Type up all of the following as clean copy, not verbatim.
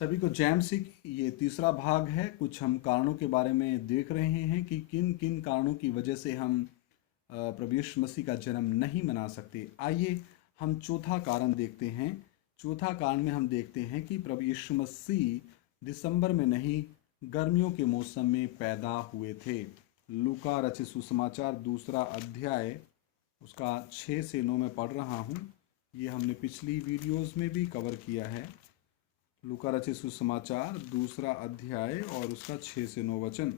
सभी को जैम सिख। ये तीसरा भाग है। कुछ हम कारणों के बारे में देख रहे हैं कि किन किन कारणों की वजह से हम प्रभु यीशु मसीह का जन्म नहीं मना सकते। आइए हम चौथा कारण देखते हैं। चौथा कारण में हम देखते हैं कि प्रभु यीशु मसीह दिसंबर में नहीं, गर्मियों के मौसम में पैदा हुए थे। लूका रचित सुसमाचार दूसरा अध्याय उसका 6 से 9 में पढ़ रहा हूँ। ये हमने पिछली वीडियोस में भी कवर किया है। लूका रचित सुसमाचार दूसरा अध्याय और उसका 6 से 9 वचन।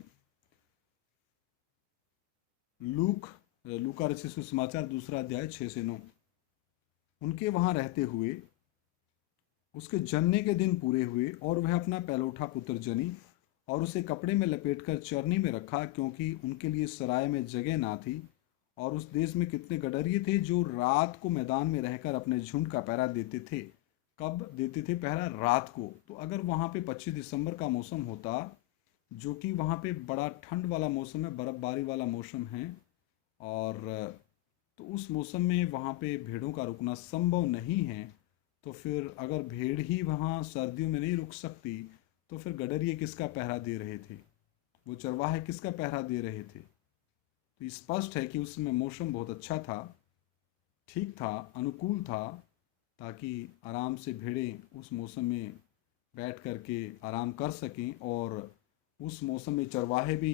लूका रचित सुसमाचार दूसरा अध्याय 6 से 9। उनके वहां रहते हुए उसके जनने के दिन पूरे हुए और वह अपना पहलौठा पुत्र जनी और उसे कपड़े में लपेटकर चरनी में रखा, क्योंकि उनके लिए सराय में जगह ना थी। और उस देश में कितने गडरिये थे जो रात को मैदान में रहकर अपने झुंड का पहरा देते थे। कब देते थे पहरा? रात को। तो अगर वहाँ पे 25 दिसंबर का मौसम होता, जो कि वहाँ पे बड़ा ठंड वाला मौसम है, बर्फबारी वाला मौसम है, और तो उस मौसम में वहाँ पे भेड़ों का रुकना संभव नहीं है। तो फिर अगर भेड़ ही वहाँ सर्दियों में नहीं रुक सकती, तो फिर गडरिये किसका पहरा दे रहे थे? वो चरवाहे किसका पहरा दे रहे थे? तो स्पष्ट है कि उस समय मौसम बहुत अच्छा था, ठीक था, अनुकूल था, ताकि आराम से भेड़ें उस मौसम में बैठ कर के आराम कर सकें और उस मौसम में चरवाहे भी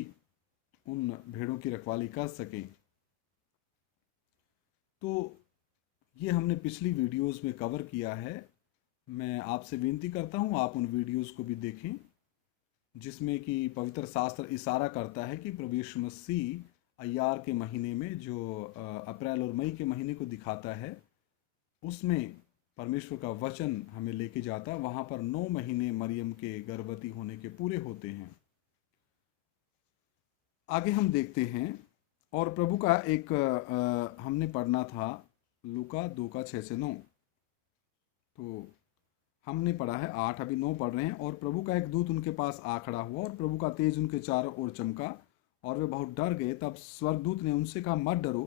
उन भेड़ों की रखवाली कर सकें। तो ये हमने पिछली वीडियोस में कवर किया है। मैं आपसे विनती करता हूँ आप उन वीडियोस को भी देखें, जिसमें कि पवित्र शास्त्र इशारा करता है कि प्रभु यीशु मसीह अय्यार के महीने में, जो अप्रैल और मई के महीने को दिखाता है, उसमें परमेश्वर का वचन हमें लेके जाता। वहाँ पर 9 महीने मरियम के गर्भवती होने के पूरे होते हैं। आगे हम देखते हैं। और प्रभु का एक हमने पढ़ना था लूका 2 का 6 से 9। तो हमने पढ़ा है 8, अभी 9 पढ़ रहे हैं। और प्रभु का एक दूत उनके पास आ खड़ा हुआ और प्रभु का तेज उनके चारों ओर चमका और वे बहुत डर गए। तब स्वर्गदूत ने उनसे कहा, मत डरो,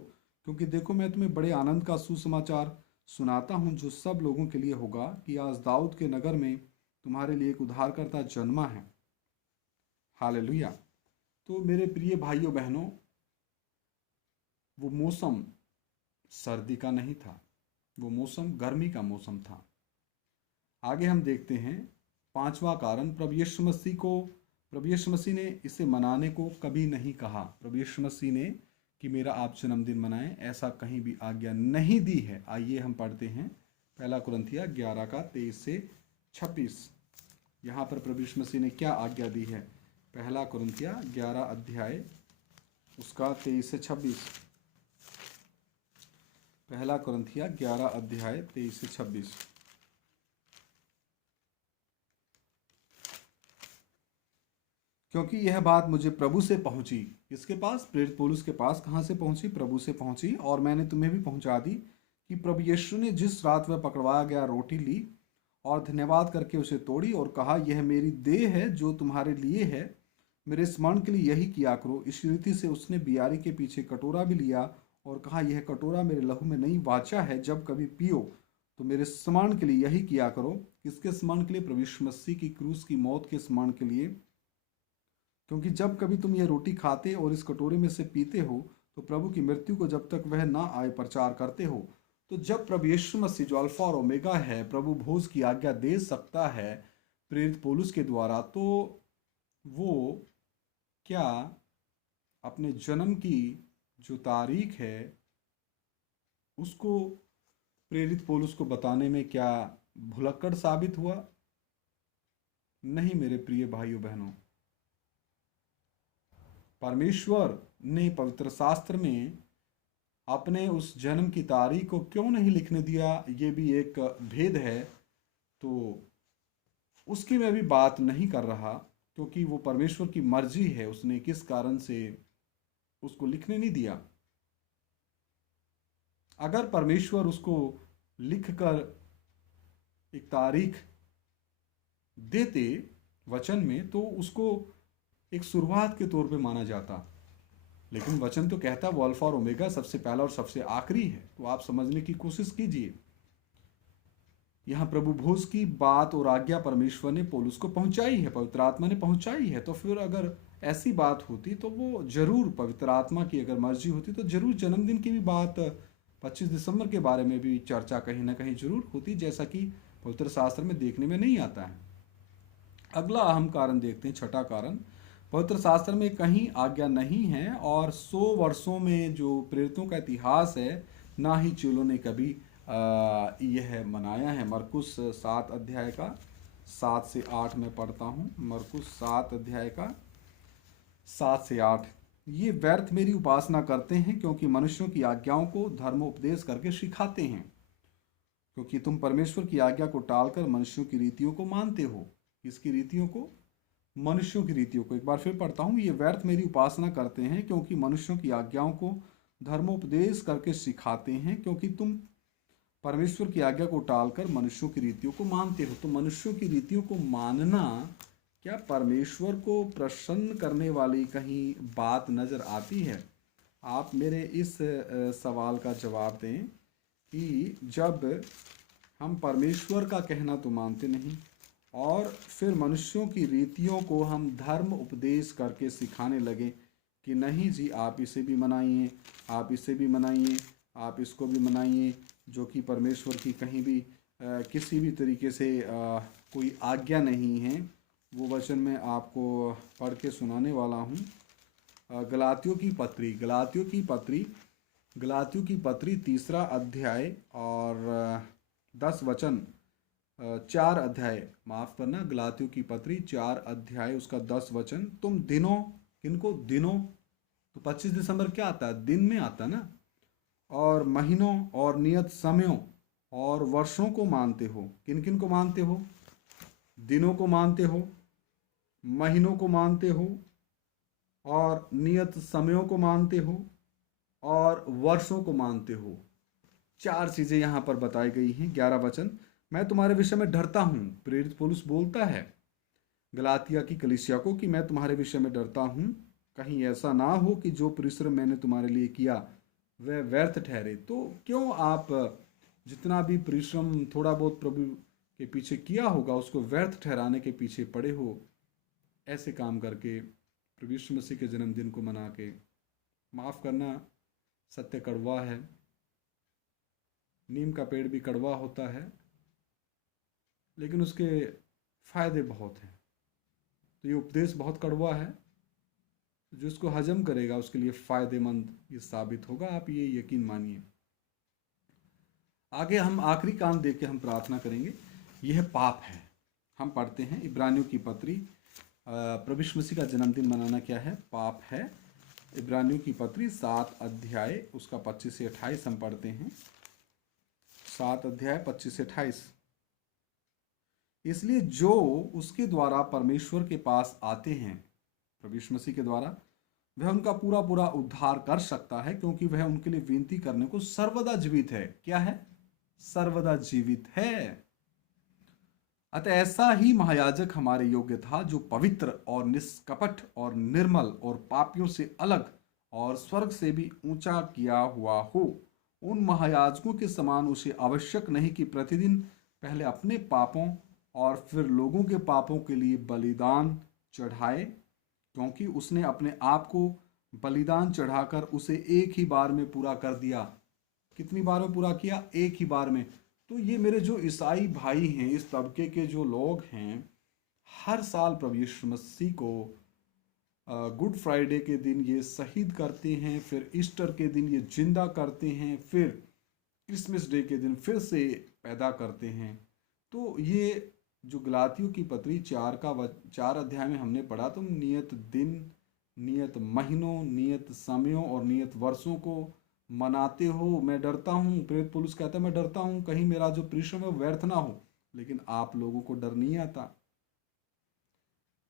क्योंकि देखो मैं तुम्हें बड़े आनंद का सुसमाचार सुनाता हूँ, जो सब लोगों के लिए होगा, कि आज दाऊद के नगर में तुम्हारे लिए एक उद्धारकर्ता जन्मा है। हालेलुया। तो मेरे प्रिय भाइयों बहनों, वो मौसम सर्दी का नहीं था, वो मौसम गर्मी का मौसम था। आगे हम देखते हैं पांचवा कारण। प्रभु यीशु मसीह ने इसे मनाने को कभी नहीं कहा। प्रभु यीशु मसीह ने कि मेरा आप जन्मदिन मनाएं, ऐसा कहीं भी आज्ञा नहीं दी है। आइए हम पढ़ते हैं पहला कुरिन्थिया 11 का 23 से 26। यहाँ पर प्रभु यीशु मसीह ने क्या आज्ञा दी है? पहला कुरिन्थिया 11 अध्याय उसका 23 से 26। पहला कुरिन्थिया 11 अध्याय 23 से 26। क्योंकि यह बात मुझे प्रभु से पहुंची। किसके पास? प्रेरित पौलुस के पास। कहाँ से पहुंची? प्रभु से पहुंची। और मैंने तुम्हें भी पहुंचा दी कि प्रभु यीशु ने जिस रात वह पकड़वाया गया रोटी ली और धन्यवाद करके उसे तोड़ी और कहा, यह मेरी देह है जो तुम्हारे लिए है, मेरे स्मरण के लिए यही किया करो। इस रीति से उसने बियारी के पीछे कटोरा भी लिया और कहा, यह कटोरा मेरे लहू में नई वाचा है, जब कभी पियो तो मेरे स्मरण के लिए यही किया करो। किसके स्मरण के लिए? प्रभु यीशु मसीह की क्रूस की मौत के स्मरण के लिए। क्योंकि जब कभी तुम यह रोटी खाते और इस कटोरे में से पीते हो, तो प्रभु की मृत्यु को जब तक वह ना आए प्रचार करते हो। तो जब प्रभु यीशु मसीह जो अल्फा और ओमेगा है, प्रभु भोज की आज्ञा दे सकता है प्रेरित पौलुस के द्वारा, तो वो क्या अपने जन्म की जो तारीख है उसको प्रेरित पौलुस को बताने में क्या भुलक्कड़ साबित हुआ? नहीं मेरे प्रिय भाइयों बहनों। परमेश्वर ने पवित्र शास्त्र में अपने उस जन्म की तारीख को क्यों नहीं लिखने दिया, ये भी एक भेद है। तो उसकी मैं भी बात नहीं कर रहा, क्योंकि वो परमेश्वर की मर्जी है, उसने किस कारण से उसको लिखने नहीं दिया। अगर परमेश्वर उसको लिखकर एक तारीख देते वचन में, तो उसको एक शुरुआत के तौर पे माना जाता। लेकिन वचन तो कहता वो अल्फा और ओमेगा, सबसे पहला और सबसे आखिरी है। तो आप समझने की कोशिश कीजिए। यहाँ प्रभु भोज की बात और आज्ञा परमेश्वर ने पौलुस को पहुंचाई है, पवित्र आत्मा ने पहुंचाई है। तो फिर अगर ऐसी बात होती तो वो जरूर, पवित्र आत्मा की अगर मर्जी होती तो जरूर जन्मदिन की भी बात, 25 दिसंबर के बारे में भी चर्चा कहीं ना कहीं जरूर होती, जैसा कि पवित्र शास्त्र में देखने में नहीं आता है। अगला अहम कारण देखते हैं, छठा कारण, पवित्र शास्त्र में कहीं आज्ञा नहीं है और 100 वर्षों में जो प्रेरितों का इतिहास है, ना ही चेलों ने कभी यह मनाया है। मरकुस 7 अध्याय का 7 से 8 में पढ़ता हूँ। मरकुस 7 अध्याय का 7 से 8, ये व्यर्थ मेरी उपासना करते हैं क्योंकि मनुष्यों की आज्ञाओं को धर्मोपदेश करके सिखाते हैं, क्योंकि तुम परमेश्वर की आज्ञा को टालकर मनुष्यों की रीतियों को मानते हो। किसकी रीतियों को? मनुष्यों की रीतियों को। एक बार फिर पढ़ता हूँ, ये व्यर्थ मेरी उपासना करते हैं क्योंकि मनुष्यों की आज्ञाओं को धर्मोपदेश करके सिखाते हैं, क्योंकि तुम परमेश्वर की आज्ञा को टालकर मनुष्यों की रीतियों को मानते हो। तो मनुष्यों की रीतियों को मानना क्या परमेश्वर को प्रसन्न करने वाली कहीं बात नजर आती है? आप मेरे इस सवाल का जवाब दें कि जब हम परमेश्वर का कहना तो मानते नहीं और फिर मनुष्यों की रीतियों को हम धर्म उपदेश करके सिखाने लगे कि नहीं जी, आप इसे भी मनाइए, आप इसे भी मनाइए, आप इसको भी मनाइए, जो कि परमेश्वर की कहीं भी किसी भी तरीके से कोई आज्ञा नहीं है। वो वचन मैं आपको पढ़ के सुनाने वाला हूँ। गलातियों की पत्री, गलातियों की पत्री 3 अध्याय और 10 वचन, 4 अध्याय, माफ करना, गलातियों की पत्री 4 अध्याय उसका 10 वचन, तुम दिनों, किनको दिनों, तो 25 दिसंबर क्या आता है? दिन में आता ना। और महीनों और नियत समयों और वर्षों को मानते हो। किन किन को मानते हो? दिनों को मानते हो, महीनों को मानते हो और नियत समयों को मानते हो और वर्षों को मानते हो। 4 चीजें यहाँ पर बताई गई हैं। 11 वचन, मैं तुम्हारे विषय में डरता हूँ, प्रेरित पौलुस बोलता है गलातिया की कलीसिया को कि मैं तुम्हारे विषय में डरता हूँ, कहीं ऐसा ना हो कि जो परिश्रम मैंने तुम्हारे लिए किया वह व्यर्थ ठहरे। तो क्यों आप जितना भी परिश्रम थोड़ा बहुत प्रभु के पीछे किया होगा उसको व्यर्थ ठहराने के पीछे पड़े हो, ऐसे काम करके, प्रभु यीशु मसीह के जन्मदिन को मना के। माफ़ करना, सत्य कड़वा है, नीम का पेड़ भी कड़वा होता है लेकिन उसके फायदे बहुत हैं। तो ये उपदेश बहुत कड़वा है, जो इसको हजम करेगा उसके लिए फ़ायदेमंद ये साबित होगा, आप ये यकीन मानिए। आगे हम आखिरी काम देख के हम प्रार्थना करेंगे। यह पाप है। हम पढ़ते हैं इब्रानियों की पत्री, प्रभु यीशु मसीह का जन्मदिन मनाना क्या है? पाप है। इब्रानियों की पत्री 7 अध्याय उसका 25 से 28 हम पढ़ते हैं। 7 अध्याय 25 से 28, इसलिए जो उसके द्वारा परमेश्वर के पास आते हैं, प्रभु यीशु मसीह के द्वारा, वह उनका पूरा पूरा उद्धार कर सकता है, क्योंकि वह उनके लिए विनती करने को सर्वदा जीवित है। क्या है? सर्वदा जीवित है। अतः ऐसा ही महायाजक हमारे योग्य था, जो पवित्र और निष्कपट और निर्मल और पापियों से अलग और स्वर्ग से भी ऊंचा किया हुआ हो। उन महायाजकों के समान उसे आवश्यक नहीं कि प्रतिदिन पहले अपने पापों और फिर लोगों के पापों के लिए बलिदान चढ़ाए, क्योंकि उसने अपने आप को बलिदान चढ़ाकर उसे एक ही बार में पूरा कर दिया। कितनी बार में पूरा किया? एक ही बार में। तो ये मेरे जो ईसाई भाई हैं, इस तबके के जो लोग हैं, हर साल प्रभु यीशु मसीह को गुड फ्राइडे के दिन ये शहीद करते हैं, फिर ईस्टर के दिन ये जिंदा करते हैं, फिर क्रिसमस डे के दिन फिर से पैदा करते हैं। तो ये जो गलातियों की पत्री 4 अध्याय में हमने पढ़ा, तुम नियत दिन, नियत महीनों, नियत समयों और नियत वर्षों को मनाते हो। मैं डरता हूँ, प्रेरित पौलुस कहता है, मैं डरता हूँ कहीं मेरा जो परिश्रम है व्यर्थ ना हो। लेकिन आप लोगों को डर नहीं आता।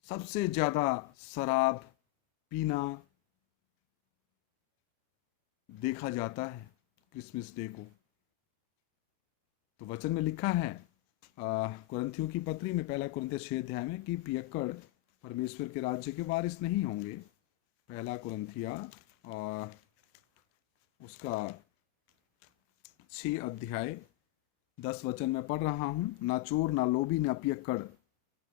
सबसे ज्यादा शराब पीना देखा जाता है क्रिसमस डे को। तो वचन में लिखा है कुरिन्थियों की पत्री में, 1 कुरिन्थियों 6 अध्याय में, कि पियक्कड़ परमेश्वर के राज्य के वारिस नहीं होंगे। 1 कुरिन्थिया और उसका 6 अध्याय 10 वचन मैं पढ़ रहा हूँ। ना चोर, ना लोभी, ना पियक्कड़,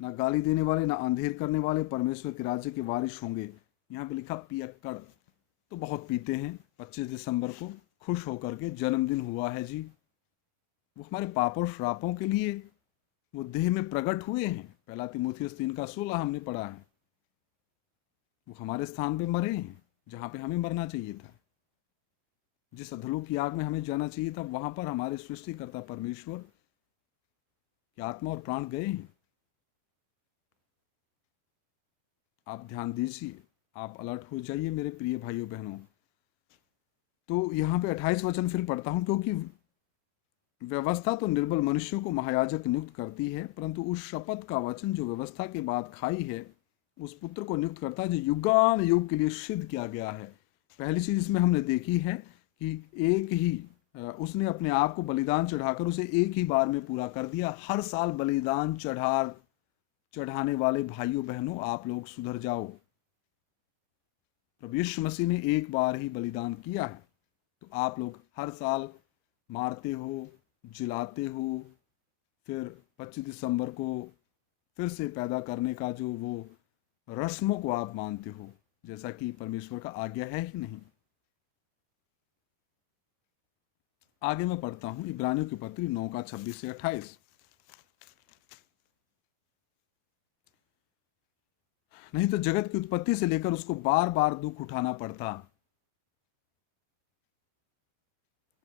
ना गाली देने वाले, ना अंधेर करने वाले परमेश्वर के राज्य के वारिस होंगे। यहाँ पे लिखा पियक्कड़, तो बहुत पीते हैं। 25 दिसंबर को खुश होकर के जन्मदिन हुआ है जी। वो हमारे पाप और श्रापों के लिए वो देह में प्रकट हुए हैं। पहला तीमुथियुस 3:16 हमने पढ़ा है। वो हमारे स्थान पे मरे हैं जहाँ पे हमें मरना चाहिए था। जिस अधलोक की आग में हमें जाना चाहिए था, वहां पर हमारे सृष्टिकर्ता परमेश्वर की आत्मा और प्राण गए हैं। आप ध्यान दीजिए, आप अलर्ट हो जाइए मेरे प्रिय भाइयों बहनों। तो यहाँ पे 28 वचन फिर पढ़ता हूँ। क्योंकि व्यवस्था तो निर्बल मनुष्यों को महायाजक नियुक्त करती है, परंतु उस शपथ का वचन जो व्यवस्था के बाद खाई है, उस पुत्र को नियुक्त करता है जो युगान युग के लिए सिद्ध किया गया है। पहली चीज इसमें हमने देखी है कि एक ही उसने अपने आप को बलिदान चढ़ाकर उसे एक ही बार में पूरा कर दिया। हर साल बलिदान चढ़ाने वाले भाइयों बहनों, आप लोग सुधर जाओ। प्रभु यीशु मसीह ने एक बार ही बलिदान किया है, तो आप लोग हर साल मारते हो, जिलाते हो, फिर 25 दिसंबर को फिर से पैदा करने का जो वो रस्मों को आप मानते हो, जैसा कि परमेश्वर का आज्ञा है ही नहीं। आगे मैं पढ़ता हूं इब्रानियों की पत्री 9:26 से 28। नहीं तो जगत की उत्पत्ति से लेकर उसको बार बार दुख उठाना पड़ता,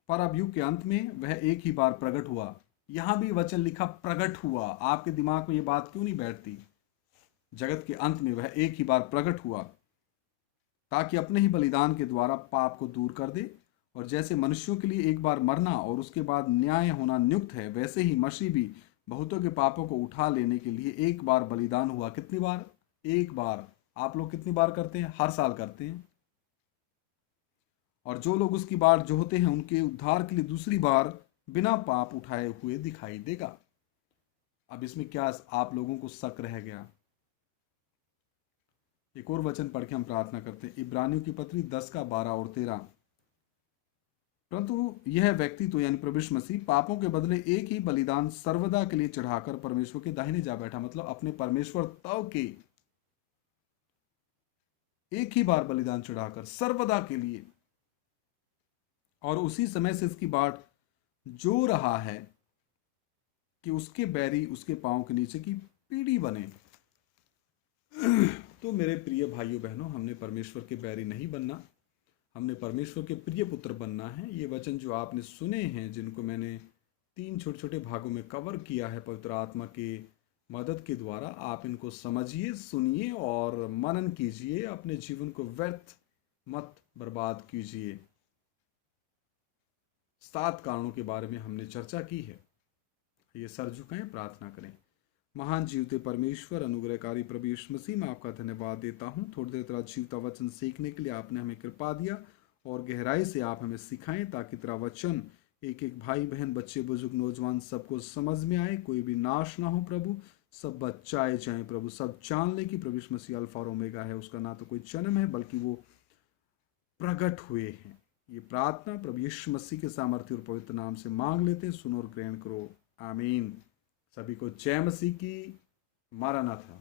पर अब युग के अंत में वह एक ही बार प्रकट हुआ। यहां भी वचन लिखा प्रकट हुआ। आपके दिमाग में यह बात क्यों नहीं बैठती? जगत के अंत में वह एक ही बार प्रकट हुआ ताकि अपने ही बलिदान के द्वारा पाप को दूर कर दे। और जैसे मनुष्यों के लिए एक बार मरना और उसके बाद न्याय होना नियुक्त है, वैसे ही मसीह भी बहुतों के पापों को उठा लेने के लिए एक बार बलिदान हुआ। कितनी बार? एक बार। आप लोग कितनी बार करते हैं? हर साल करते हैं। और जो लोग उसकी बात जोहते हैं, उनके उद्धार के लिए दूसरी बार बिना पाप उठाए हुए दिखाई देगा। अब इसमें क्या आप लोगों को शक रह गया? एक और वचन पढ़ के हम प्रार्थना करते हैं। इब्रानियों की पत्री 10:12 और 13। परंतु यह व्यक्ति तो यानी प्रभु यीशु मसीह पापों के बदले एक ही बलिदान सर्वदा के लिए चढ़ाकर परमेश्वर के दाहिने जा बैठा। मतलब अपने परमेश्वर तव के एक ही बार बलिदान चढ़ाकर सर्वदा के लिए, और उसी समय से इसकी बाट जो रहा है कि उसके बैरी उसके पांव के नीचे की पीढ़ी बने। तो मेरे प्रिय भाइयों बहनों, हमने परमेश्वर के बैरी नहीं बनना, हमने परमेश्वर के प्रिय पुत्र बनना है। ये वचन जो आपने सुने हैं, जिनको मैंने 3 छोटे छोटे भागों में कवर किया है पवित्र आत्मा के मदद के द्वारा, आप इनको समझिए, सुनिए और मनन कीजिए। अपने जीवन को व्यर्थ मत बर्बाद कीजिए। 7 कारणों के बारे में हमने चर्चा की है। ये सर झुकाएं, प्रार्थना करें। महान जीवते परमेश्वर, अनुग्रहकारी प्रभु यीशु मसीह, मैं आपका धन्यवाद देता हूँ। थोड़ी देर तेरा जीवता वचन सीखने के लिए आपने हमें कृपा दिया, और गहराई से आप हमें सिखाएं ताकि तेरा वचन एक एक भाई बहन, बच्चे बुजुर्ग नौजवान सबको समझ में आए, कोई भी नाश ना हो प्रभु, सब बचाए जाएं प्रभु। सब जान ले कि प्रभु यीशु मसीह अल्फा और ओमेगा है, उसका ना तो कोई जन्म है बल्कि वो प्रकट हुए हैं। ये प्रार्थना प्रभु यीशु मसीह के सामर्थ्य और पवित्र नाम से मांग लेते हैं। सुनो और ग्रहण करो, आमीन। सभी को जय मसीह की। मारानाथा।